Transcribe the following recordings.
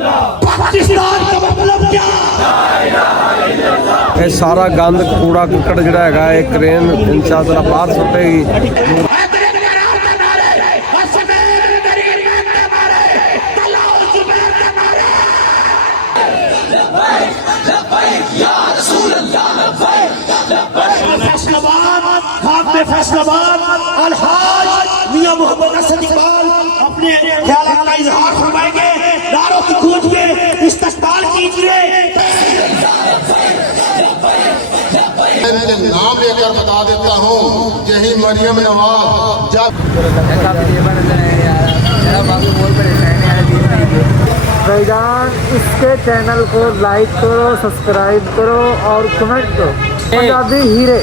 पाकिस्तान का मतलब क्या? ਇਹ ਸਾਰਾ ਗੰਦ ਕੂੜਾ ਕੁੱਕੜ ਜਿਹੜਾ ਹੈਗਾ ਇਹ ਕ੍ਰੇਨ ਇਨਸ਼ਾਅੱਲਾ ਬਾਹਰ ਸੁੱਟੇਗੀ। फैसलाबाद अलहाज मियां मोहम्मद असद इकबाल अपने ख्यालात का इजहार फरमाएंगे। नारों की गूंज में इस्तकबाल कीजिए। नाम लेकर बता देता हूँ, यही मरियम नवाज जब भाईजान इसके चैनल को लाइक करो, सब्सक्राइब करो और कमेंट करो। पंजाबी हीरे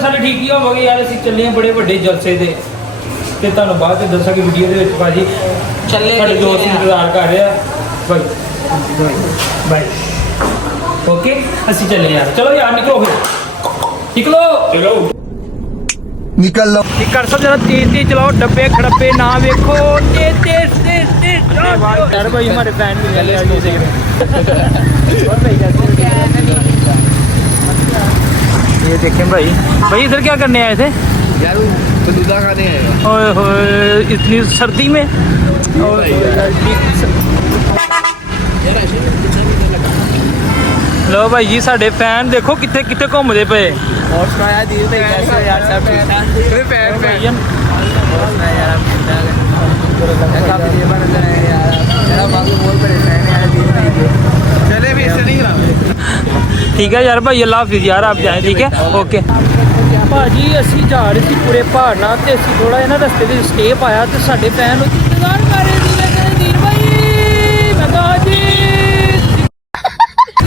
ਸਾਰੇ ਠੀਕ ਹੀ ਹੋਵਾਂਗੇ ਯਾਰ। ਅਸੀਂ ਚੱਲੇ ਹਾਂ ਬੜੇ ਵੱਡੇ ਜਲਸੇ ਦੇ ਤੇ ਤੁਹਾਨੂੰ ਬਾਅਦ ਚ ਦੱਸਾਂਗੇ ਵੀਡੀਓ ਦੇ ਵਿੱਚ। ਭਾਜੀ ਚੱਲੇ ਸਾਡੇ ਦੋਸਤ ਇੰਤਜ਼ਾਰ ਕਰ ਰਿਹਾ ਬਾਈ ਬਾਈ। ਓਕੇ ਅਸੀਂ ਚੱਲੇ ਯਾਰ। ਚਲੋ ਯਾਰ ਨਿਕਲੋ ਫਿਰ ਨਿਕਲੋ ਚਲੋ निकल लो। ਕਰ ਸਭ ਜਰਾ ਤੇਜ਼ ਚਲਾਓ। ਡੱਬੇ ਖੜੱਬੇ ਨਾ ਵੇਖੋ। ਤੇਜ਼ ਯਾਰ ਭਾਈ ਹਮਾਰੇ ਫੈਨ ਵੀ ਚੱਲੇ ਆ ਜੀ ਦੇਖ ਰਹੇ ये देखें भाई इधर क्या करने आए थे यार फलूदा खाने आए हैं। ओए होए इतनी सर्दी में। लो भाई जी साढ़े फैन देखो कितने कितने घूमते पे। और सुनाया दी भाई कैसे हो यार? सब ठीक है? फैन और सुनाया यार आप ठीक ठाक हैं? काफी देर बाद अंदर आए यार। मेरा बाबू बहुत परेशान है यार। दिन नहीं चले भी इससे नहीं करा। ठीक है यार भाई अल्लाह हाफिज़ यार। आप जाएं ठीक है ओके भाजी। ਅਸੀਂ ਜਾ ਰਹੇ ਸੀ ਪੂਰੇ ਪਹਾੜ ਨਾਲ ਤੇ ਅਸੀਂ ਥੋੜਾ ਜਿਹਾ ਨਾ ਰਸਤੇ ਵਿੱਚ ਸਟੇ ਪਾਇਆ ਤੇ ਸਾਡੇ ਫੈਨ ਇੰਤਜ਼ਾਰ ਕਰ ਰਹੇ ਸੀ। ਮੈਂ ਕਹਿੰਦਾ ਦੀਨ ਭਾਈ ਮੈਂ ਕਹਾ ਜੀ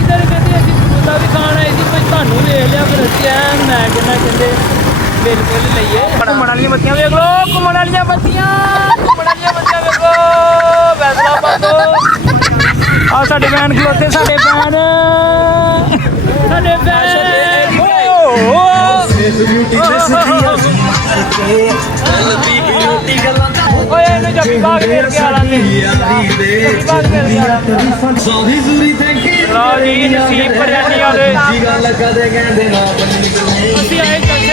ਇਧਰ ਕਹਿੰਦੇ ਅਸੀਂ ਫਲੂਦਾ ਵੀ ਖਾਣ ਆਏ ਸੀ ਭਾਈ ਤੁਹਾਨੂੰ ਵੇਖ ਲਿਆ ਫਿਰ ਅਸੀਂ ਮੈਂ ਕਹਿੰਦੇ ਬਿਲਕੁਲ ਲਈਏ। ਘੁੰਮਣ ਵਾਲੀਆਂ ਬੱਤੀਆਂ ਵੇਖ ਲਓ। ਘੁੰਮਣ ਵਾਲੀਆਂ ਬੱਤੀਆਂ ਵੇਖੋ। ਫੈਸਲਾਬਾਦ ਤੋਂ ਆ ਸਾਡੇ ਫੈਨ ਖਲੋਤੇ। ਸਾਡੇ ਫੈਨ ਓਏ ਇਹਨੂੰ ਜੱਫੀ ਬਾਗ ਫੇਰ ਕੇ ਆ ਲਾਂਗੇ। ਲਓ ਜੀ ਨਸੀਬ ਪਰਿਆਨੀ ਵਾਲੇ ਅਸੀਂ ਆਏ ਜੱਫੀ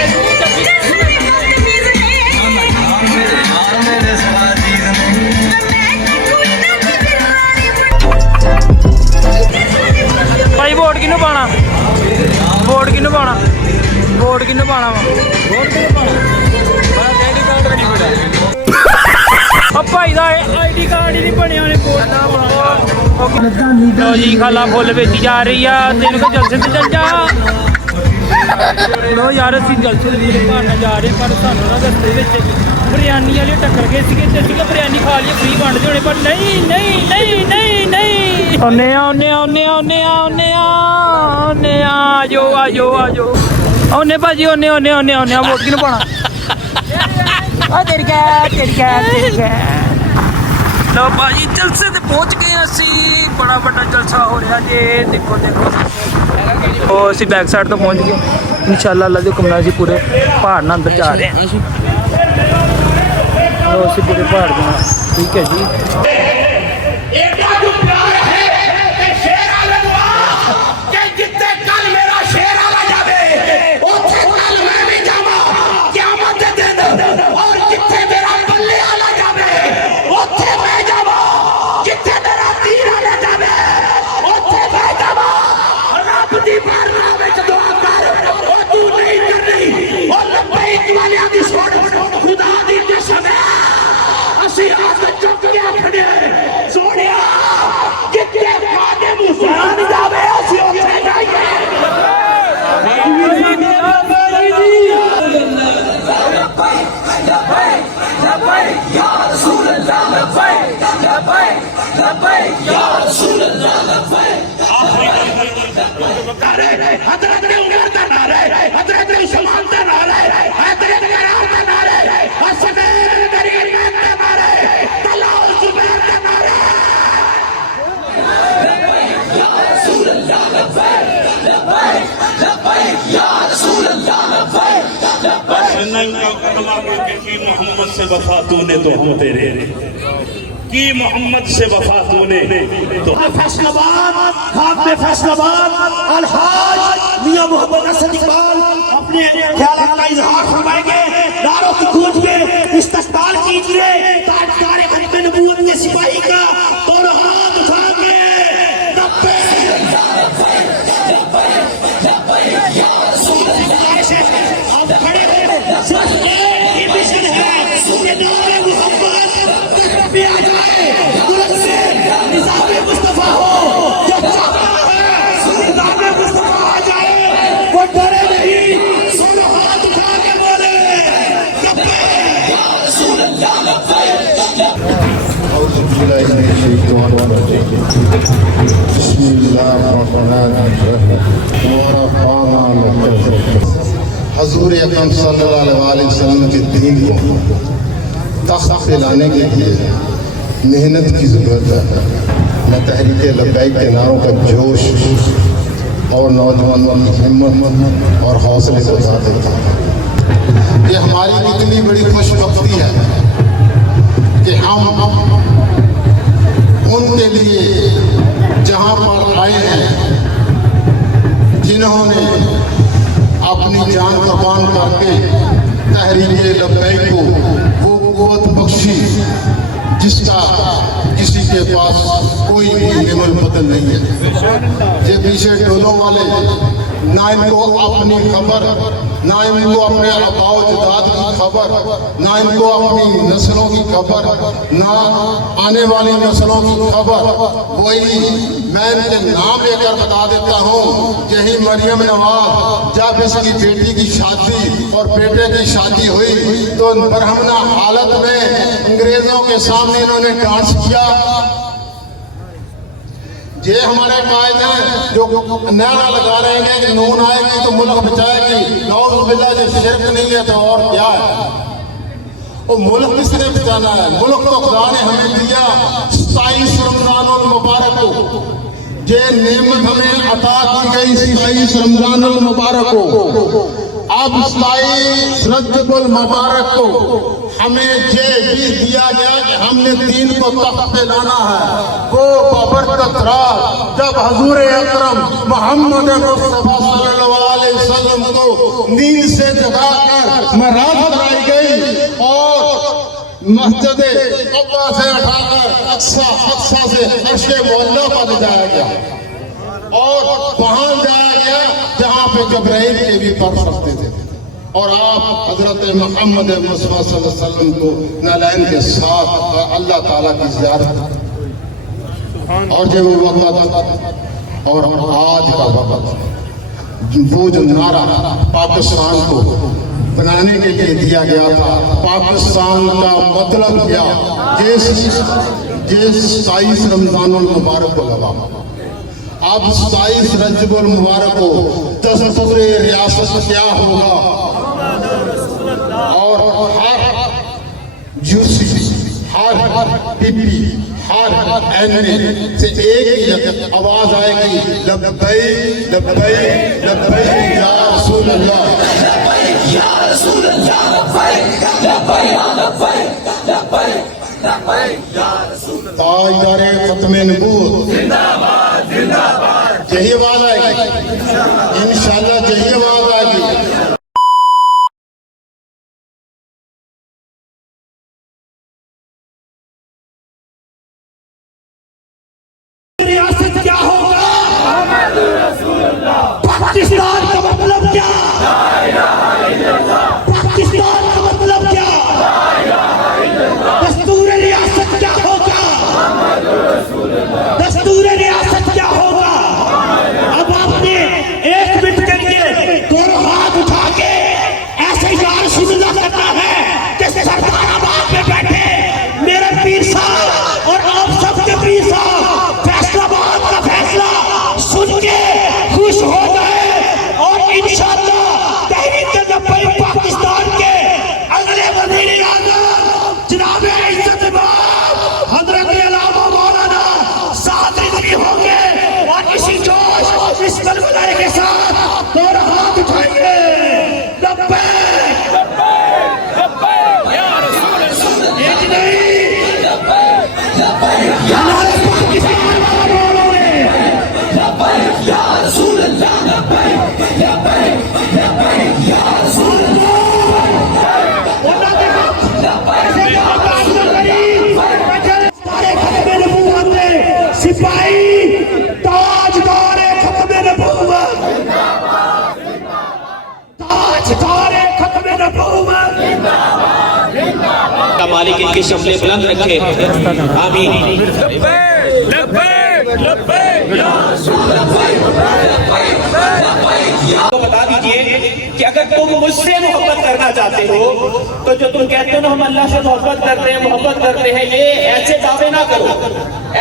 ਭਾਈ ਵੋਟ ਕਿਹਨੂੰ ਪਾਣਾ? ਵੋਟ ਕਿਹਨੂੰ ਪਾਣਾ? ਵੋਟ ਕਿਹਨੂੰ ਪਾਣਾ ਵਾ? ਵੋਟ ਕਿਹਨੂੰ ਪਾਣਾ? ਭਾਈ ਦਾ ਆਈਡੀ ਕਾਰਡ ਹੀ ਨਹੀਂ ਬਣਿਆ ਉਹਨੇ। ਵੋਟ ਲੋ ਜੀ ਖਾਲਾ ਫੁੱਲ ਵੇਚੀ ਜਾ ਰਹੀ ਆ। ਤੈਨੂੰ ਕੋ ਜਲਸੇ ਤੇ ਚੱਲ ਜਾ। ਲੋ ਯਾਰ ਅਸੀਂ ਜਲਸੇ ਦੇ ਭਾਰਨਾ ਜਾ ਰਹੇ ਪਰ ਸਾਨੂੰ ਨਾ ਰਸਤੇ ਵਿੱਚ ਬਿਰਿਆਨੀ ਵਾਲੇ ਟੱਕਰ ਗਏ ਸੀਗੇ ਤੇ ਅਸੀਂ ਬਿਰਿਆਨੀ ਖਾ ਲਈ ਫ੍ਰੀ ਵੰਡਦੇ ਹੋਣੇ ਪਰ ਨਹੀਂ। ਆਉਨੇ ਭਾਜੀ ਆਉਨੇ ਵੋਟ ਕਿਹਨੂੰ ਪਾਉਣਾ? ਲੋ ਭਾਜੀ ਜਲਸੇ ਤੇ ਪਹੁੰਚ ਗਏ ਅਸੀਂ। ਬੜਾ ਵੱਡਾ ਜਲਸਾ ਹੋ ਰਿਹਾ ਜੇ ਦੇਖੋ। ਉਹ ਅਸੀਂ ਬੈਕ ਸਾਈਡ ਤੋਂ ਪਹੁੰਚ ਗਏ ਇਨਸ਼ਾਅੱਲਾ। ਅੱਲਾ ਦੇ ਘੁੰਮਣਾ ਅਸੀਂ ਪੂਰੇ ਪਹਾੜ ਨਾਲ ਅੰਦਰ ਜਾ ਰਹੇ ਹਾਂ। ਲੋ ਅਸੀਂ ਪੂਰੇ ਪਹਾੜ ਦੇ ਨਾਲ ਠੀਕ ਹੈ ਜੀ। से वफा तूने तो हम तेरे की मोहम्मद से वफा तूने तो फैसलाबाद फैसलाबाद अलहाज मियां मोहम्मद असद इकबाल अपने ख्यालात का इजहार फरमाएंगे। नारों की गूंज में इस्तकबाल कीजिए ताजदार खत्म नबूवत के सिपाही का और हाथ उठा के अब खड़े हैं। सिर्फ एक ही मिशन है कि नारे मोहम्मद पे आ जाए, दुल्हन से निज़ाम मुस्तफा हो। जो चाहता है निज़ाम मुस्तफा आ जाए वो डरे नहीं, दोनों हाथ उठा के बोले हजूर अकरम सल्लल्लाहु अलैहि वसल्लम के दीन को तख्त पे लाने के लिए मेहनत की ज़रूरत है। मैं तहरीक लब्बैक के नारों का जोश और नौजवानों की हिम्मत और हौसले को बता देता हूँ। ये हमारी कितनी बड़ी खुशबख्ती है कि हम उनके लिए जहाँ पर आए हैं जिन्होंने अपनी जान कुर्बान करके तहरीक लब्बैक को वो क़ुव्वत बख्शी जिसका किसी के पास कोई भी निमल बदल नहीं है। ये पीछे डोलों वाले ना इनको अपनी खबर, ना इनको अपने आबाओ जदाद की खबर, ना इनको अपनी नस्लों की खबर, ना आने वाली नस्लों की खबर। वही मैं इनके नाम लेकर बता देता हूँ। यही मरियम नवाज जब इसकी बेटी की शादी और बेटे की शादी हुई तो बरहमना हालत में अंग्रेजों के सामने इन्होंने डांस किया। ये हमारे कायद हैं जो नारा लगा रहे हैं कि नून आएगी तो मुल्क बचाएगी, नौज़ बिल्लाह जो शिरक नहीं है तो और क्या है। वो मुल्क किसने बचाना है? मुल्क तो खुदा ने हमें दिया 27 रमज़ानुल मुबारक को। ये नेमत हमें अता की गई 27 रमज़ानुल मुबारक को। अब 27 रजबुल मुबारक को हमें ये भी दिया गया कि हमने दीन को तख्त पे लाना है। वो बबरकत रात जब हजूर अकरम मोहम्मद मुस्तफा सल्लल्लाहु अलैहि वसल्लम को नींद से जगाकर महराज कराई गई और मस्जिद अब्बा से उठाकर अक्सा से अर्शे मौला पर ले जाया गया और वहां जाया गया जहां पे जबराइल के भी पर सकते थे। और आप हजरत मोहम्मद मुस्तफा सल्लल्लाहु अलैहि वसल्लम को नालैन के साथ अल्लाह ताला की ज़ियारत और जब वो वक्त और आज का वक्त वो जो नारा पाकिस्तान को बनाने के लिए दिया गया था, पाकिस्तान का मतलब क्या, ये 27 रमज़ानुल मुबारक को लगा। अब 27 रजबुल मुबारक को दस्तूर रियासत क्या होगा और हर यूसी, हर पीपी, हर एनए से एक ही आवाज आएगी, लब्बैक लब्बैक लब्बैक या रसूल अल्लाह, या रसूल अल्लाह, लब्बैक लब्बैक लब्बैक लब्बैक लब्बैक या रसूल अल्लाह। ताजदार खत्मे नबूवत जिंदाबाद जिंदाबाद। यही आवाज आएगी इंशाअल्लाह, यही आवाज आएगी। रियासत क्या होगा? पाकिस्तान का मतलब क्या? पाकिस्तान का मतलब क्या? दस्तूर रियासत क्या होगा? दस्तूर रियासत क्या होगा? सिपाही ताजदार खत्म नबूवत, ताजदार खत्म नबूवत। मालिक इनकी शमले बुलंद रखे, आमीन। तो बता दीजिए कि अगर तुम मुझसे मोहब्बत करना चाहते हो तो जो तुम कहते हो ना हम अल्लाह से मोहब्बत करते हैं, ये ऐसे दावे ना करो,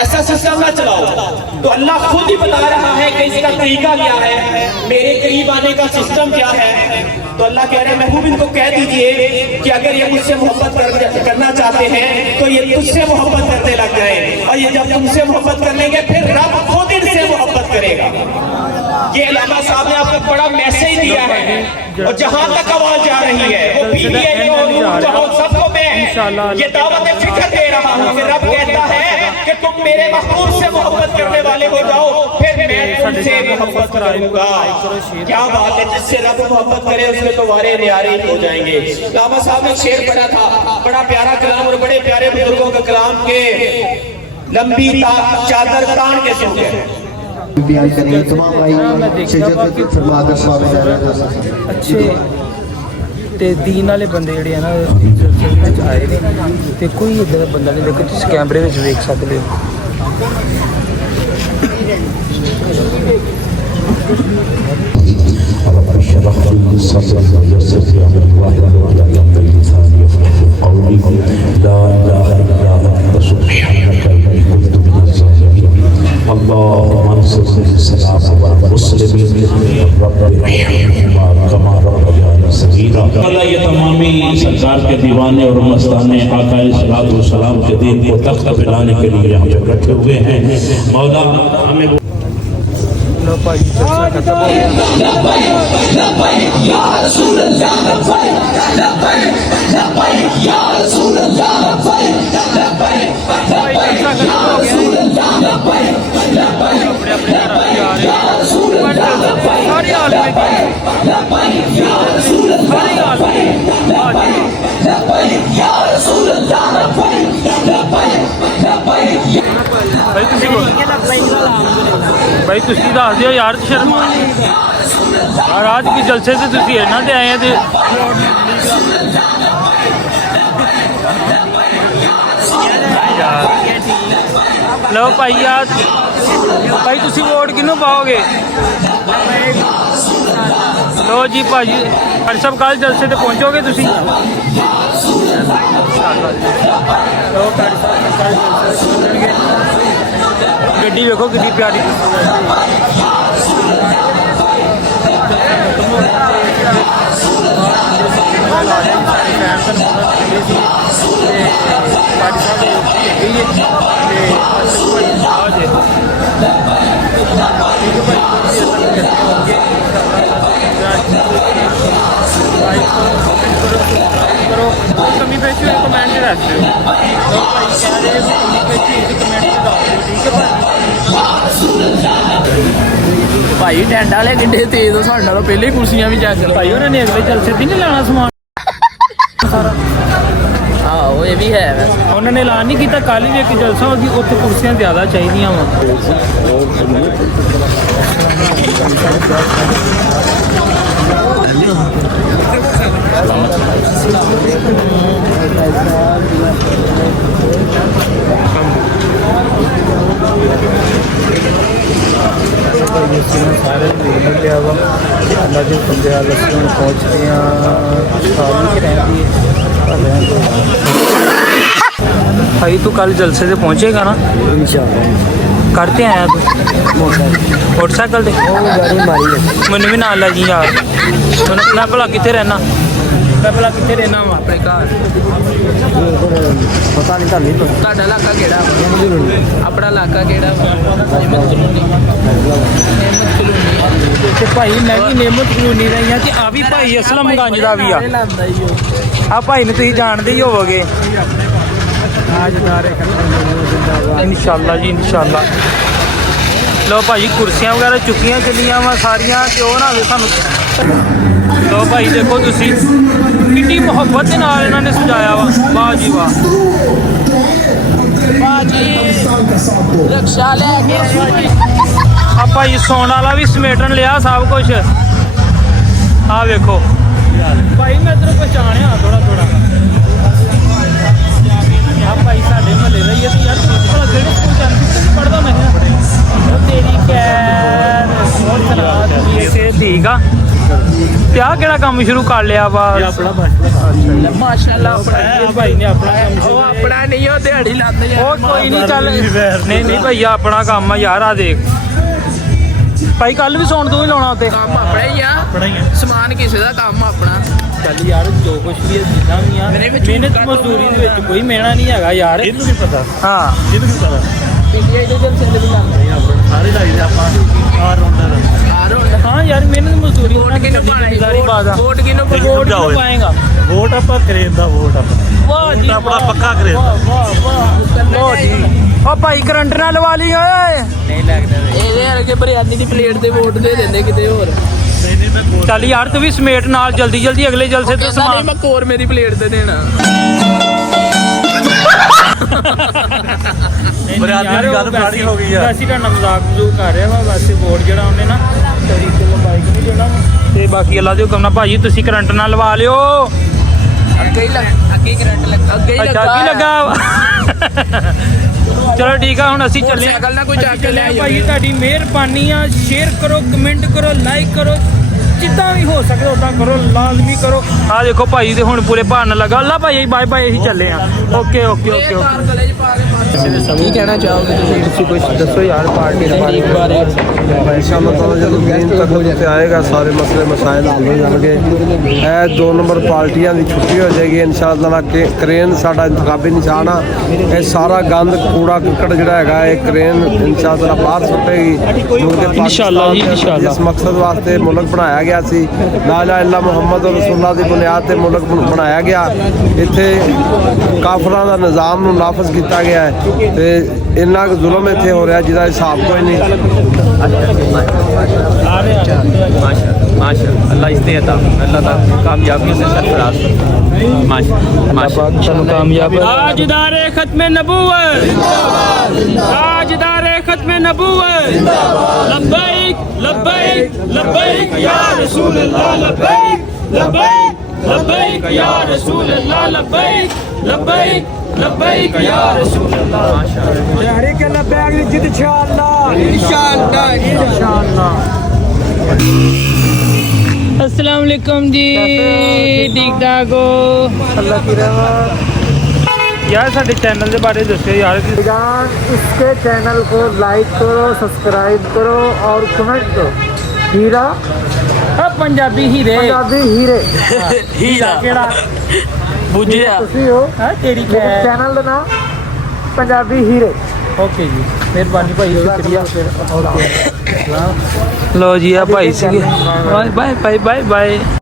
ऐसा सिस्टम ना चलाओ। तो अल्लाह खुद ही बता रहा है कि इसका तरीका क्या है, मेरे करीब आने का सिस्टम क्या है। तो अल्लाह कह रहे हैं महबूब इनको कह दीजिए कि अगर ये मुझसे मोहब्बत करना चाहते हैं तो ये तुझसे मोहब्बत करने लग जाए, और ये जब तुमसे मोहब्बत कर लेंगे फिर रब खुद इनसे मोहब्बत करेगा। ये अल्लामा साहब ने आपको बड़ा मैसेज दिया है, और जहां तक आवाज जा रही है वो पीटीआई और सबको मैं ये दावत फिक्र दे रहा हूँ कि रब कहता है कि तुम मेरे महबूब से मोहब्बत करने वाले हो जाओ, फिर मैं तुमसे मोहब्बत करूंगा। क्या बात है, जिससे रब मोहब्बत करे उसके तो वारे न्यारे हो जाएंगे। अल्लामा साहब ने शेर पढ़ा था, बड़ा प्यारा कलाम, और बड़े प्यारे बुजुर्गों के कलाम के लंबी चादर तान के सो गए। बयान करेंगे तमाम भाई शिरकत फरमाकर स्वागत अच्छे ਤੇ ਦੀਨ ਵਾਲੇ ਬੰਦੇ ਜਿਹੜੇ ਆ ਨਾ ਵਿੱਚ ਆਏ ਨੇ, ਤੇ ਕੋਈ ਇੱਦਾਂ ਦਾ ਬੰਦਾ ਨਹੀਂ ਦੇਖੋ, ਤੁਸੀਂ ਕੈਮਰੇ ਵਿੱਚ ਵੇਖ ਸਕਦੇ ਹੋ। ये तमामी सरकार के दीवाने और मस्ताने आकाए सलातो सलाम के दीन को तख्त पे लाने के लिए यहाँ पे रखे हुए हैं। मौला हमें लो भाई खत्म हो भाई तुसी दस दियो यार, शर्मा यार आज की जलसे से तुसी इन्हां ते आए ते लो भाई यार, भाई तुसी वोट किनू पाओगे? लो जी भाजी हर सब कल जलसे ते पहुंचोगे तुसी? गड्डी देखो कितनी प्यारी, कमी पेशी हुई कमेंट दस दो, भाई कह रहे कमी पेशी हुई कमेंट दस दो, ठीक है भाई टेंट वाले किड्डे तेज हो, साढ़े नालों पहले ही कुर्सियां भी चेक भाई उन्होंने अगले जलसे भी नहीं लाना समान सारा। हाँ वो ये भी है, वैसे उन्होंने ऐलान नहीं किया, कल भी एक जलसा होगी, उत्थे कुर्सियां ज़्यादा चाहिए वा। सारे लिया वा अल्लाह के बंदे लस्सन पहुँच गए भाई। तू कल जलसे से पहुँचेगा ना इंशाअल्लाह? करते आया तू मोटरसाइकिल से? मैंने भी नाल लै जी यार, मैं भला कितने रहना, मैं भला कितने रहना वा अपने घर? पता नहीं ਤੁਹਾਡਾ ਇਲਾਕਾ ਕਿਹੜਾ? ਆਪਣਾ ਇਲਾਕਾ ਕਿਹੜਾ? ਤੇ ਭਾਈ ਮੈਂ ਵੀ ਨਿਯਮਤ ਕਲੋਨੀ ਦਾ ਹੀ ਆ, ਤੇ ਆ ਵੀ ਭਾਈ ਅਸਲਮ ਗੰਜ ਦਾ ਵੀ ਆ। ਆ ਭਾਈ ਨੂੰ ਤੁਸੀਂ ਜਾਣਦੇ ਹੀ ਹੋਵੋਗੇ। इंशाअल्लाह जी इंशाअल्लाह। लो भाई कुर्सियां वगैरह चुकियां चलियां वा सारियां, ते ओह ना सानू। लो भाई देखो तुसी कितनी मोहब्बत दे नाल इन्हां ने सजाया वा, वाह जी वाह। रक्षा लेके ਆ ਭਾਈ ਸੌਣ ਵਾਲਾ ਵੀ ਸਮੇਟਣ ਲਿਆ ਸਭ ਕੁਝ ਆ ਵੇਖੋ ਭਾਈ ਮੈਂ ਤੈਨੂੰ ਪਛਾਣਿਆ ਥੋੜਾ ਥੋੜਾ ਆ ਭਾਈ ਸਾਡੇ ਮਹੱਲੇ ਦਾ ਹੀ ਹੈ ਤੇ ਯਾਰ ਤੂੰ ਕਿਹੜੇ ਸਕੂਲ ਚ ਪੜ੍ਹਦਾ ਮੈਂ ਉਹ ਤੇਰੀ ਕੈਰ ਬਹੁਤ ਖਰਾਬ ਇਸੇ ਠੀਕ ਆ ਤੇ ਆਹ ਕਿਹੜਾ ਕੰਮ ਸ਼ੁਰੂ ਕਰ ਲਿਆ ਵਾ माशाल्लाह अपना ਇਹ ਭਾਈ ਨੇ ਆਪਣਾ ਕੰਮ वो ਸ਼ੁਰੂ अपना नहीं हो दिहाड़ी लाते ਉਹ ਕੋਈ ਨਹੀਂ ਚੱਲ ਨਹੀਂ ਨਹੀਂ ਭਈਆ ਆਪਣਾ ਕੰਮ ਆ ਯਾਰ ਆ ਦੇਖ ਭਾਈ ਕੱਲ ਵੀ ਸੌਣ ਤੂੰ ਹੀ ਲਾਉਣਾ ਉੱਤੇ काम अपना ही आ समान किसी का काम अपना ਚੱਲ ਯਾਰ ਜੋ ਕੁਛ ਵੀ ਹੈ ਜਿੱਦਾਂ ਵੀ ਆ ਮਿਹਨਤ ਮਜ਼ਦੂਰੀ ਦੇ ਵਿੱਚ ਕੋਈ ਮਿਹਣਾ ਨਹੀਂ ਹੈਗਾ ਯਾਰ ਇਹਨੂੰ ਵੀ ਪਤਾ ਹਾਂ ਇਹਨੂੰ ਵੀ ਪਤਾ पीटीआई ਦੇ ਜਲ ਚੱਲ ਵੀ ਲਾਉਂਦੇ ਸਾਰੇ ਲਾਈਦੇ ਆਪਾਂ ਆਰ ਰੌਂਡਰ ਹਾਂ ਯਾਰ ਮਿਹਨਤ ਮਜ਼ਦੂਰੀ ਵੋਟ ਕਿਹਨੂੰ ਪਾਣੀ ਬਾਤ ਆ ਵੋਟ ਕਿਹਨੂੰ ਵੋਟ ਕਿਹਨੂੰ ਪਾਏਗਾ ਵੋਟ ਆਪਾਂ ਕਰੇਨ ਦਾ ਵੋਟ ਆਪਣਾ ਵਾਹ ਜੀ ਆਪਣਾ ਪੱਕਾ ਕਰੇ ਵਾਹ ਵਾਹ ਲੋ ਜੀ ਓ ਭਾਈ ਕਰੰਟ ਨਾ ਲਵਾ ਲਈ ਓਏ ਇਹਦੇ ਵਰਗੇ ਬਿਰਿਆਨੀ ਦੀ ਪਲੇਟ ਤੇ ਵੋਟ ਦੇ ਦਿੰਦੇ ਕਿਤੇ ਹੋਰ ਚੱਲ ਯਾਰ ਤੂੰ ਵੀ ਸਮੇਟ ਨਾਲ ਜਲਦੀ ਜਲਦੀ ਅਗਲੇ ਜਲਸੇ ਤੇ ਕਹਿੰਦਾ ਨਹੀਂ ਮੈਂ ਕੋਰਮੇ ਦੀ ਪਲੇਟ ਤੇ ਦੇਣਾ ਬਰਾਦਰੀ ਦੀ ਗੱਲ ਬਾੜੀ ਹੋ ਗਈ ਯਾਰ ਅਸੀਂ ਤੁਹਾਡਾ ਮਜ਼ਾਕ ਮਜ਼ੂਕ ਕਰ ਰਿਹਾ ਵਾ ਵੈਸੇ ਵੋਟ ਜਿਹੜਾ ਉਹਨੇ ਨਾ ਤੇਰੀ ਚਲੋ ਬਾਈਕ ਨਹੀਂ ਦੇਣਾ ਤੇ ਬਾਕੀ ਅੱਲਾ ਦੇ ਹੁਕਮ ਨਾਲ ਭਾਜੀ ਤੁਸੀਂ ਕਰੰਟ ਨਾਲ ਲਵਾ ਲਿਓ ਅੱਗੇ ਹੀ ਕਰੰਟ ਲੱਗਾ ਅੱਗੇ ਹੀ ਅੱਛਾ ਕੀ ਲੱਗਾ ਚਲੋ ਠੀਕ ਆ ਹੁਣ ਅਸੀਂ ਚੱਲੇ ਮੋਟਰਸਾਈਕਲ ਨਾਲ ਕੋਈ ਚੱਕ ਕੇ ਲਿਆਈ ਭਾਈ ਤੁਹਾਡੀ ਮਿਹਰਬਾਨੀ ਆ ਸ਼ੇਅਰ ਕਰੋ ਕਮੈਂਟ ਕਰੋ ਲਾਈਕ ਕਰੋ ਜਿੱਦਾਂ ਵੀ ਹੋ ਸਕੇ ਉਦਾਂ ਕਰੋ ਲਾਜ਼ਮੀ ਕਰੋ ਆ ਦੇਖੋ ਭਾਈ ਦੇ ਹੁਣ ਪੂਰੇ ਭਾਣ ਲੱਗਾ ਅੱਲਾ ਭਾਈ ਬਾਏ ਬਾਏ ਅਸੀਂ ਚੱਲੇ ਆ ਓਕੇ ਓਕੇ ਓਕੇ ਕੀ ਕਹਿਣਾ ਚਾਹੋਗੇ ਤੁਸੀਂ ਕੁਝ ਦੱਸੋ ਯਾਰ ਪਾਰਟੀ ਦੇ ਬਾਰੇ ਇਨਸ਼ਾਅੱਲਾ ਤਾਲਾ ਜਦੋਂ ਗ੍ਰੀਨ ਤਖਤ ਤੇ ਆਏਗਾ ਸਾਰੇ ਮਸਲੇ ਮਸਾਇਲ ਹੱਲ ਹੋ ਜਾਣਗੇ ਇਹ 2 ਨੰਬਰ ਪਾਰਟੀਆਂ ਦੀ ਛੁੱਟੀ ਹੋ ਜਾਏਗੀ ਇਨਸ਼ਾਅੱਲਾ ਤਾਲਾ ਕਿ ਕਰੇਨ ਸਾਡਾ ਇੰਤਖਾਬੀ ਨਿਸ਼ਾਨ ਆ ਇਹ ਸਾਰਾ ਗੰਦ ਕੂੜਾ ਕੁੱਕੜ ਜਿਹੜਾ ਹੈਗਾ ਇਹ ਕਰੇਨ ਇਨਸ਼ਾਅੱਲਾ ਤਾਲਾ ਬਾਹਰ ਸੁੱਟੇਗੀ ਇਨਸ਼ਾਅੱਲਾ ਜੀ ਇਨਸ਼ਾਅੱਲਾ ਇਸ ਮਕਸਦ ਵਾਸਤੇ ਮੁਲਕ ਬਣਾਇਆ ਗਿਆ ਸੀ ਲਾ ਇਲਾਹਾ ਇल्लल्लाह ਮੁਹੰਮਦ ਰਸੂਲullah ਦੀ ਬੁਨਿਆਦ ਤੇ ਮੁਲਕ ਬਣਾਇਆ ਗਿਆ ਇੱਥੇ ਕਾਫਰਾਂ ਦਾ ਨਿਜ਼ਾਮ ਨੂੰ ਨਾਫਜ਼ ਕੀਤਾ ਗਿਆ ਹੈ ਤੇ ਇੰਨਾ ਕੁ ਜ਼ੁਲਮ ਇੱਥੇ ਹੋ ਰਿਹਾ ਜਿਹਦਾ ਹਿਸਾਬ ਕੋਈ ਨਹੀਂ माशा अल्लाह इसने अता अल्लाह ताला कामयाबियों से सरफराज माशा कामयाब ताजदार खत्म नबूवत ताजदार खत्म नबूवत लब्बैक लब्बैक लब्बैक या रसूल अल्लाह लब्बैक लब्बैक लब्बैक या रसूल अल्लाह लब्बैक लब्बैक लब्बैक या रसूल अल्लाह माशाअल्लाह तहरीक लब्बैक जिद इंशाअल्लाह इंशाअल्लाह अस्सलाम वालेकुम जी ठीक ठाक हो अल्लाह की रहमत यार साडे चैनल के बारे दसो यार जान इसके चैनल को लाइक करो सब्सक्राइब करो और कमेंट करो हीरा पंजाबी हीरे हीरे हीरा केड़ा बुझिया ਤੁਸੀਂ ਹੋ हां तेरी ਚੈਨਲ ਦਾ ਨਾਮ ਪੰਜਾਬੀ ਹੀਰੇ ओके जी मेहरबानी भाई शुक्रिया ओके लो जी आ भाई बाय बाय बाय बाय